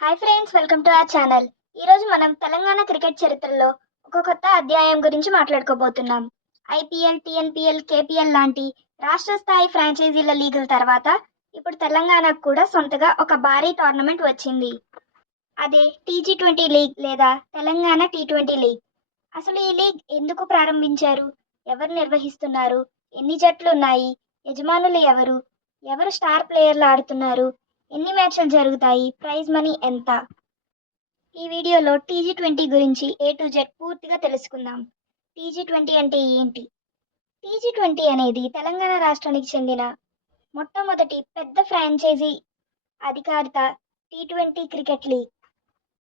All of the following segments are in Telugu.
Hi friends, welcome to our channel. ఈరోజు మనం తెలంగాణ క్రికెట్ చరిత్రలో ఒక కొత్త అధ్యాయం గురించి మాట్లాడుకోబోతున్నాం. ఐపీఎల్, టీఎన్పీఎల్, కేపీఎల్ లాంటి రాష్ట్ర స్థాయి ఫ్రాంచైజీల లీగుల తర్వాత ఇప్పుడు తెలంగాణకు కూడా సొంతగా ఒక భారీ టోర్నమెంట్ వచ్చింది. అదే టీజీ20 లీగ్ లేదా తెలంగాణ టీ20 లీగ్. అసలు ఈ లీగ్ ఎందుకు ప్రారంభించారు, ఎవరు నిర్వహిస్తున్నారు, ఎన్ని జట్లు ఉన్నాయి, యజమానులు ఎవరు, ఎవరు స్టార్ ప్లేయర్లు ఆడుతున్నారు, ఎన్ని మ్యాచ్లు జరుగుతాయి, ప్రైజ్ మనీ ఎంత? ఈ వీడియోలో టీజీ20 గురించి A to Z పూర్తిగా తెలుసుకుందాం. టీజీ20 అంటే ఏంటి? టీజీ20 అనేది తెలంగాణ రాష్ట్రానికి చెందిన మొట్టమొదటి పెద్ద ఫ్రాంచైజీ అధికారిత టీ20 క్రికెట్ లీగ్.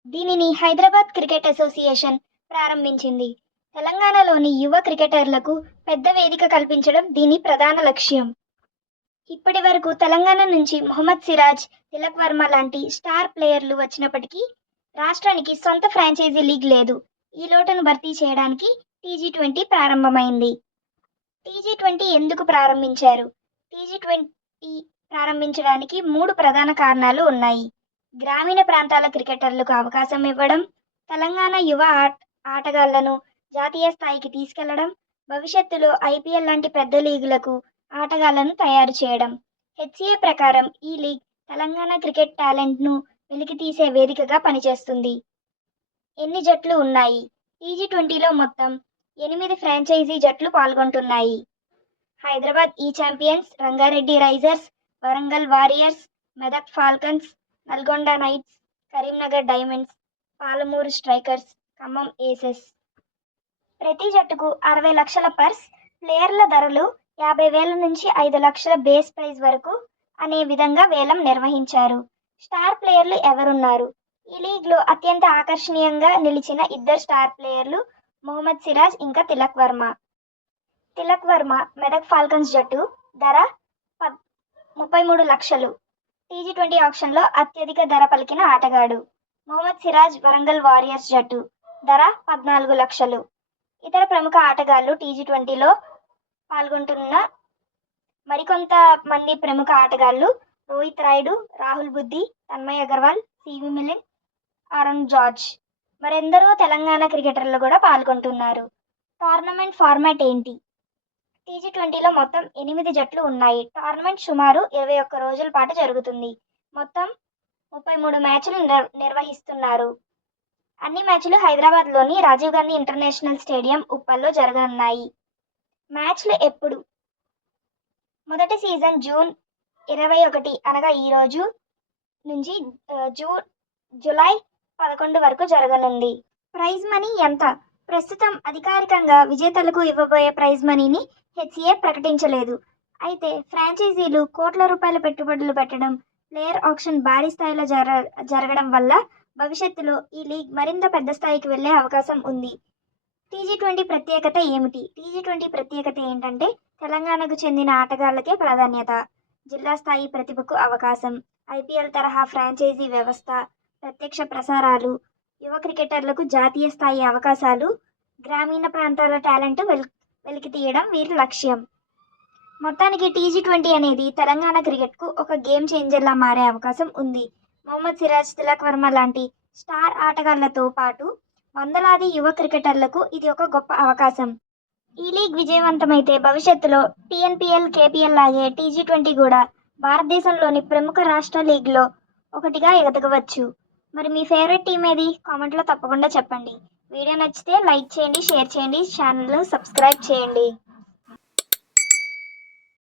దీనిని హైదరాబాద్ క్రికెట్ అసోసియేషన్ ప్రారంభించింది. తెలంగాణలోని యువ క్రికెటర్లకు పెద్ద వేదిక కల్పించడం దీని ప్రధాన లక్ష్యం. ఇప్పటి వరకు తెలంగాణ నుంచి మొహమ్మద్ సిరాజ్, తిలక్ వర్మ లాంటి స్టార్ ప్లేయర్లు వచ్చినప్పటికీ రాష్ట్రానికి సొంత ఫ్రాంచైజీ లీగ్ లేదు. ఈ లోటును భర్తీ చేయడానికి టీజీ20 ప్రారంభమైంది. టీజీ20 ఎందుకు ప్రారంభించారు? టీజీ20 ప్రారంభించడానికి 3 ప్రధాన కారణాలు ఉన్నాయి. గ్రామీణ ప్రాంతాల క్రికెటర్లకు అవకాశం ఇవ్వడం, తెలంగాణ యువ ఆటగాళ్లను జాతీయ స్థాయికి తీసుకెళ్లడం, భవిష్యత్తులో ఐపీఎల్ లాంటి పెద్ద లీగులకు ఆటగాళ్లను తయారు చేయడం. హెచ్సిఏ ప్రకారం ఈ లీగ్ తెలంగాణ క్రికెట్ టాలెంట్ను వెలికితీసే వేదికగా పనిచేస్తుంది. ఎన్ని జట్లు ఉన్నాయి? టీజీ20లో మొత్తం 8 ఫ్రాంచైజీ జట్లు పాల్గొంటున్నాయి. హైదరాబాద్ ఈ champions, Rangareddy Risers, Warangal warriors, Medak falcons, Nalgonda nights, Karimnagar diamonds, Palamuru strikers, Khammam aces. ప్రతి జట్టుకు 60 లక్షల పర్స్, ప్లేయర్ల ధరలు 50,000 నుంచి 5 లక్షల బేస్ ప్రైజ్ వరకు అనే విధంగా వేలం నిర్వహించారు. స్టార్ ప్లేయర్లు ఎవరున్నారు? ఈ లీగ్లో అత్యంత ఆకర్షణీయంగా నిలిచిన 2 స్టార్ ప్లేయర్లు మొహమ్మద్ సిరాజ్ ఇంకా తిలక్ వర్మ. తిలక్ వర్మ మెదక్ ఫాల్కన్స్ జట్టు, ధర 33 లక్షలు. టీజీ20 ఆక్షన్లో అత్యధిక ధర పలికిన ఆటగాడు. మొహమ్మద్ సిరాజ్ వరంగల్ వారియర్స్ జట్టు, ధర 14 లక్షలు. ఇతర ప్రముఖ ఆటగాళ్లు టీజీ20లో పాల్గొంటున్న మరికొంత మంది ప్రముఖ ఆటగాళ్లు Rohit Rayudu, Rahul Buddhi, Tanmay Agarwal, C V Milind, Aaron George, మరెందరో తెలంగాణ క్రికెటర్లు కూడా పాల్గొంటున్నారు. టోర్నమెంట్ ఫార్మాట్ ఏంటి? టీజీ20లో మొత్తం 8 జట్లు ఉన్నాయి. టోర్నమెంట్ సుమారు 21 రోజుల పాటు జరుగుతుంది. మొత్తం 33 మ్యాచ్లు నిర్వహిస్తున్నారు. అన్ని మ్యాచ్లు హైదరాబాద్లోని రాజీవ్ గాంధీ ఇంటర్నేషనల్ స్టేడియం ఉప్పల్లో జరగనున్నాయి. మ్యాచ్లు ఎప్పుడు? మొదటి సీజన్ జూన్ 21 అనగా ఈ రోజు నుంచి జూలై 11 వరకు జరగనుంది. ప్రైజ్ మనీ ఎంత? ప్రస్తుతం అధికారికంగా విజేతలకు ఇవ్వబోయే ప్రైజ్ మనీని హెచ్సిఏ ప్రకటించలేదు. అయితే ఫ్రాంచైజీలు కోట్ల రూపాయల పెట్టుబడులు పెట్టడం, ప్లేయర్ ఆక్షన్ భారీ స్థాయిలో జరగడం వల్ల భవిష్యత్తులో ఈ లీగ్ మరింత పెద్ద స్థాయికి వెళ్లే అవకాశం ఉంది. టీజీ20 ప్రత్యేకత ఏమిటి? టీజీ20 ప్రత్యేకత ఏంటంటే తెలంగాణకు చెందిన ఆటగాళ్లకే ప్రాధాన్యత, జిల్లా స్థాయి ప్రతిభకు అవకాశం, ఐపీఎల్ తరహా ఫ్రాంచైజీ వ్యవస్థ, ప్రత్యక్ష ప్రసారాలు, యువ క్రికెటర్లకు జాతీయ స్థాయి అవకాశాలు, గ్రామీణ ప్రాంతాల టాలెంట్ వెలికితీయడం వీరి లక్ష్యం. మొత్తానికి టీజీ20 అనేది తెలంగాణ క్రికెట్కు ఒక గేమ్ చేంజర్లా మారే అవకాశం ఉంది. మొహమ్మద్ సిరాజ్, తిలక్ వర్మ లాంటి స్టార్ ఆటగాళ్లతో పాటు వందలాది యువ క్రికెటర్లకు ఇది ఒక గొప్ప అవకాశం. ఈ లీగ్ విజయవంతమైతే భవిష్యత్తులో టీఎన్పీఎల్, కేపీఎల్ లాగే టీజీ20 కూడా భారతదేశంలోని ప్రముఖ రాష్ట్ర లీగ్లో ఒకటిగా ఎదగవచ్చు. మరి మీ ఫేవరెట్ టీం ఏది? కామెంట్లో తప్పకుండా చెప్పండి. వీడియో నచ్చితే లైక్ చేయండి, షేర్ చేయండి, ఛానల్ను సబ్స్క్రైబ్ చేయండి.